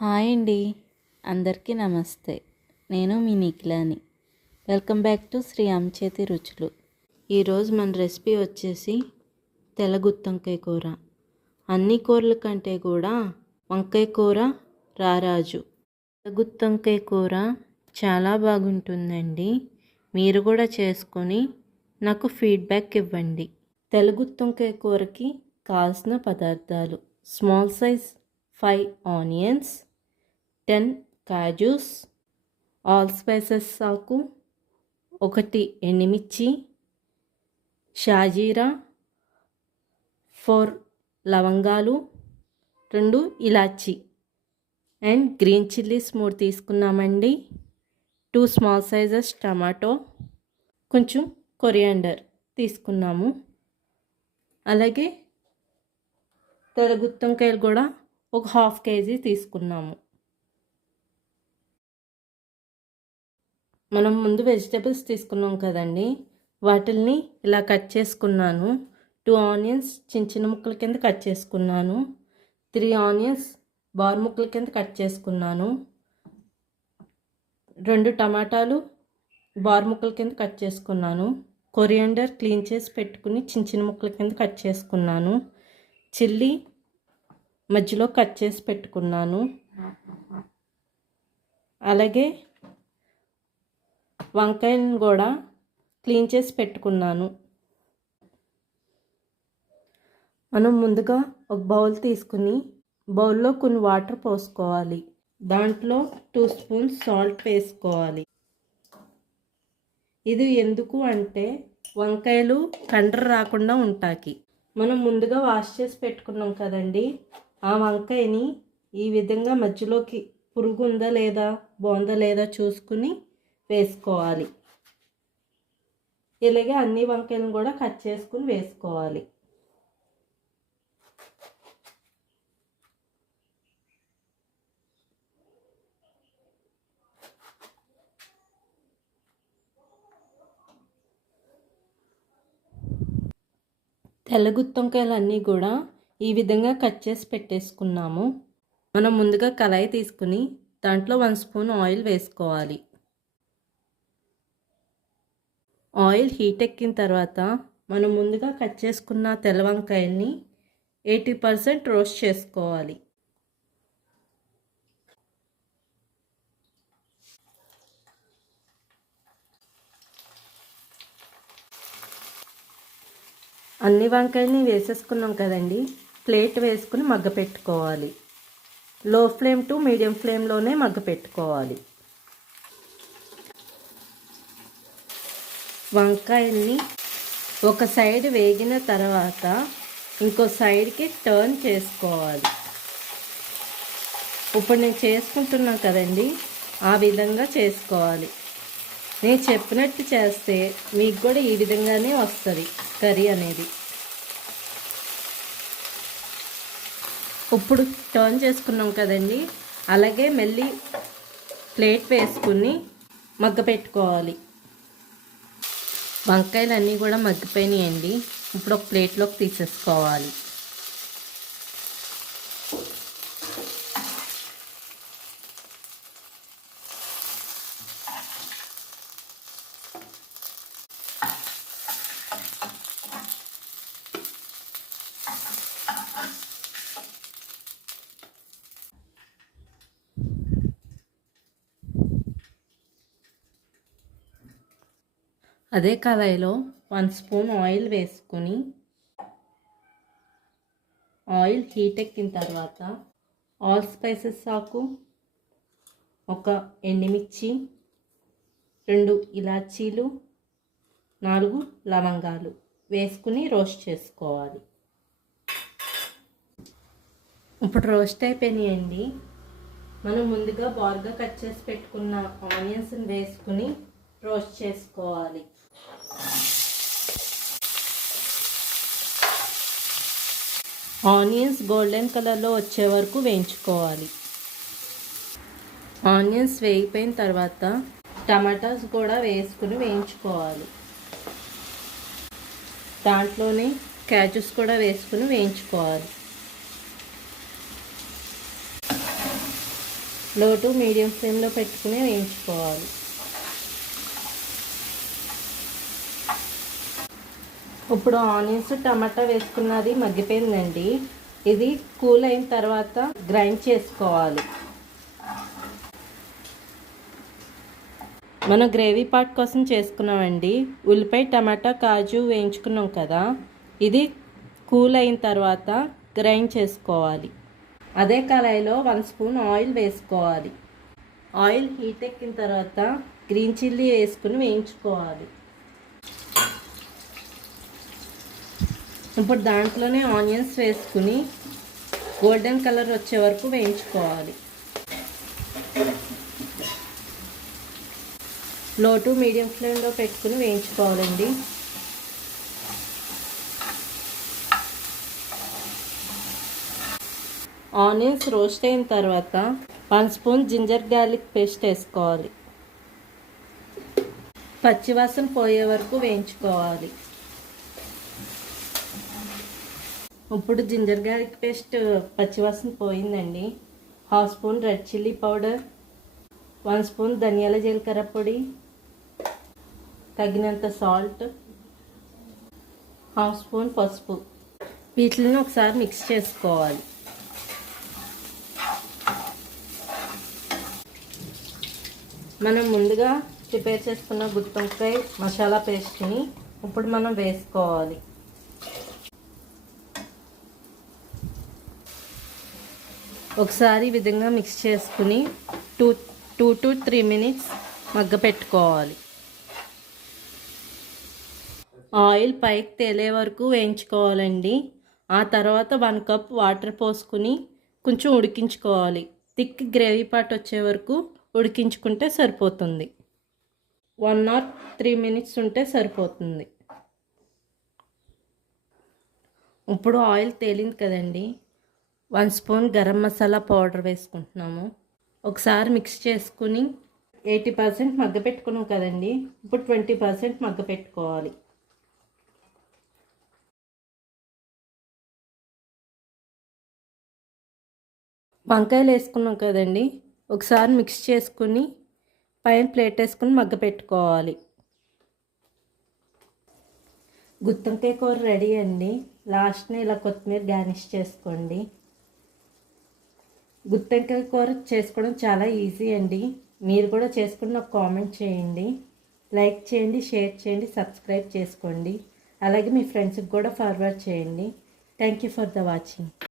Hi అండి. అందరికీ నమస్తే. నేను మీ నిఖిలాని. Welcome back to Sri Ancheti Ruchulu. ఈరోజు మన రెసిపీ వచ్చేసి తెల్లగుత్తంకాయ కూర. అన్ని కూరల కంటే కూడా వంకాయ కూర రారాజు తెల్లగుత్తంకాయ కూర చాలా బాగుంటుందండి. మీరు కూడా చేసుకొని నాకు ఫీడ్బ్యాక్ ఇవ్వండి. తెల్లగుత్తంకాయ కూరకి కావాల్సిన పదార్థాలు small size five onions ten kajus all spices సాకు ఒకటి ఎండుమిర్చి షాజీరా ఫోర్ లవంగాలు రెండు ఇలాచి. అండ్ గ్రీన్ చిల్లీస్ మూడు తీసుకున్నామండి. టూ స్మాల్ సైజెస్ టమాటో కొంచెం కొరియాండర్ తీసుకున్నాము. అలాగే తెలగుత్తంకాయలు కూడా ఒక హాఫ్ కేజీ తీసుకున్నాము. మనం ముందు వెజిటేబుల్స్ తీసుకున్నాం కదండి. వాటిల్ని ఇలా కట్ చేసుకున్నాను. టూ ఆనియన్స్ చిన్న చిన్న ముక్కల కింద కట్ చేసుకున్నాను. త్రీ ఆనియన్స్ బార్ ముక్కల కింద కట్ చేసుకున్నాను. రెండు టమాటాలు బార్ ముక్కల కింద కట్ చేసుకున్నాను. కొరియాండర్ క్లీన్ చేసి పెట్టుకుని చిన్న చిన్న ముక్కల కింద కట్ చేసుకున్నాను. చిల్లీ మధ్యలో కట్ చేసి పెట్టుకున్నాను. అలాగే వంకాయలను కూడా క్లీన్ చేసి పెట్టుకున్నాను. మనం ముందుగా ఒక బౌల్ తీసుకుని బౌల్లో కొన్ని వాటర్ పోసుకోవాలి. దాంట్లో టూ స్పూన్స్ సాల్ట్ వేసుకోవాలి. ఇది ఎందుకు అంటే వంకాయలు కండ్ర రాకుండా ఉంటాకి మనం ముందుగా వాష్ చేసి పెట్టుకున్నాం కదండి. ఆ వంకాయని ఈ విధంగా మధ్యలోకి పురుగు ఉందా లేదా బాగుందా లేదా చూసుకుని వేసుకోవాలి. ఇలాగే అన్ని వంకాయలను కూడా కట్ చేసుకుని వేసుకోవాలి. తెల్ల అన్నీ కూడా ఈ విధంగా కట్ చేసి పెట్టేసుకున్నాము. మనం ముందుగా కళాయి తీసుకుని దాంట్లో వన్ స్పూన్ ఆయిల్ వేసుకోవాలి. ఆయిల్ హీట్ ఎక్కిన తర్వాత మనం ముందుగా కట్ చేసుకున్న తెల్ల వంకాయల్ని ఎయిటీ పర్సెంట్ రోస్ట్ చేసుకోవాలి. అన్ని వంకాయల్ని వేసేసుకున్నాం కదండి. ప్లేట్ వేసుకుని మగ్గ పెట్టుకోవాలి. లో ఫ్లేమ్ టు మీడియం ఫ్లేమ్లోనే మగ్గ పెట్టుకోవాలి. వంకాయల్ని ఒక సైడ్ వేగిన తర్వాత ఇంకో సైడ్కి టర్న్ చేసుకోవాలి. ఇప్పుడు నేను చేసుకుంటున్నాను కదండి ఆ విధంగా చేసుకోవాలి. నేను చెప్పినట్టు చేస్తే మీకు కూడా ఈ విధంగానే వస్తుంది కర్రీ అనేది. ఇప్పుడు టర్న్ చేసుకున్నాం కదండి అలాగే మళ్ళీ ప్లేట్ వేసుకుని మగ్గ పెట్టుకోవాలి. వంకాయలు అన్నీ కూడా మగ్గిపోయినాయండి. ఇప్పుడు ఒక ప్లేట్లోకి తీసేసుకోవాలి. అదే కళాయిలో వన్ స్పూన్ ఆయిల్ వేసుకొని ఆయిల్ హీట్ ఎక్కిన తర్వాత ఆల్ స్పైసెస్ సాకు ఒక ఎండుమిర్చి రెండు ఇలాచీలు నాలుగు లవంగాలు వేసుకుని రోస్ట్ చేసుకోవాలి. ఇప్పుడు రోస్ట్ అయిపోయినాయండి. మనం ముందుగా బార్గా కట్ చేసి పెట్టుకున్న ఆనియన్స్ని వేసుకుని రోస్ట్ చేసుకోవాలి. ఆనియన్స్ గోల్డెన్ కలర్లో వచ్చే వరకు వేయించుకోవాలి. ఆనియన్స్ వేగిపోయిన తర్వాత టమాటాస్ కూడా వేసుకుని వేయించుకోవాలి. దాంట్లోనే క్యాజెస్ కూడా వేసుకుని వేయించుకోవాలి. లో టు మీడియం ఫ్లేమ్లో పెట్టుకుని వేయించుకోవాలి. ఇప్పుడు ఆనియన్స్ టమాటా వేసుకున్నది మగ్గిపోయిందండి. ఇది కూల్ అయిన తర్వాత గ్రైండ్ చేసుకోవాలి. మనం గ్రేవీ పార్ట్ కోసం చేసుకున్నామండి. ఉల్లిపాయ టమాటా కాజు వేయించుకున్నాం కదా. ఇది కూల్ అయిన తర్వాత గ్రైండ్ చేసుకోవాలి. అదే కళాయిలో వన్ స్పూన్ ఆయిల్ వేసుకోవాలి. ఆయిల్ హీట్ ఎక్కిన తర్వాత గ్రీన్ చిల్లీ వేసుకుని వేయించుకోవాలి. ఇప్పుడు దాంట్లోనే ఆనియన్స్ వేసుకుని గోల్డెన్ కలర్ వచ్చే వరకు వేయించుకోవాలి. లో టు మీడియం ఫ్లేమ్లో పెట్టుకుని వేయించుకోవాలండి. ఆనియన్స్ రోస్ట్ అయిన తర్వాత one spoon ginger garlic paste వేసుకోవాలి. పచ్చివాసన పోయే వరకు వేయించుకోవాలి. ఇప్పుడు జింజర్ గార్లిక్ పేస్ట్ పచ్చివాసన పోయిందండి. Half spoon red chilli powder one spoon ధనియాల జీలకర్ర పొడి తగినంత సాల్ట్ హాఫ్ స్పూన్ పసుపు. వీటిని ఒకసారి మిక్స్ చేసుకోవాలి. మనం ముందుగా ప్రిపేర్ చేసుకున్న గుత్తొంకాయ మసాలా పేస్ట్ని ఇప్పుడు మనం వేసుకోవాలి. ఒకసారి ఈ విధంగా మిక్స్ చేసుకుని two two to three minutes మగ్గ పెట్టుకోవాలి. ఆయిల్ పైకి తేలే వరకు వేయించుకోవాలండి. ఆ తర్వాత వన్ కప్ వాటర్ పోసుకుని కొంచెం ఉడికించుకోవాలి. థిక్ గ్రేవీ పాట్ వచ్చే వరకు ఉడికించుకుంటే సరిపోతుంది. వన్ ఆర్ త్రీ మినిట్స్ ఉంటే సరిపోతుంది. ఇప్పుడు ఆయిల్ తేలింది కదండి. One spoon garam masala powder వేసుకుంటున్నాము. ఒకసారి మిక్స్ చేసుకుని ఎయిటీ పర్సెంట్ మగ్గ పెట్టుకున్నాం కదండి. ఇప్పుడు ట్వంటీ పర్సెంట్ మగ్గ పెట్టుకోవాలి. వంకాయలు వేసుకున్నాం కదండి. ఒకసారి మిక్స్ చేసుకుని పైన ప్లేట్ వేసుకుని మగ్గ పెట్టుకోవాలి. గుత్తంకాయ కూర రెడీ అండి. లాస్ట్ని ఇలా కొత్తిమీర గార్నిష్ చేసుకోండి. గుత్తంకాయ కూర చేసుకోవడం చాలా ఈజీ అండి. మీరు కూడా చేసుకుని నాకు కామెంట్ చేయండి. లైక్ చేయండి షేర్ చేయండి సబ్స్క్రైబ్ చేసుకోండి. అలాగే మీ ఫ్రెండ్స్కి కూడా ఫార్వర్డ్ చేయండి. Thank you for the watching.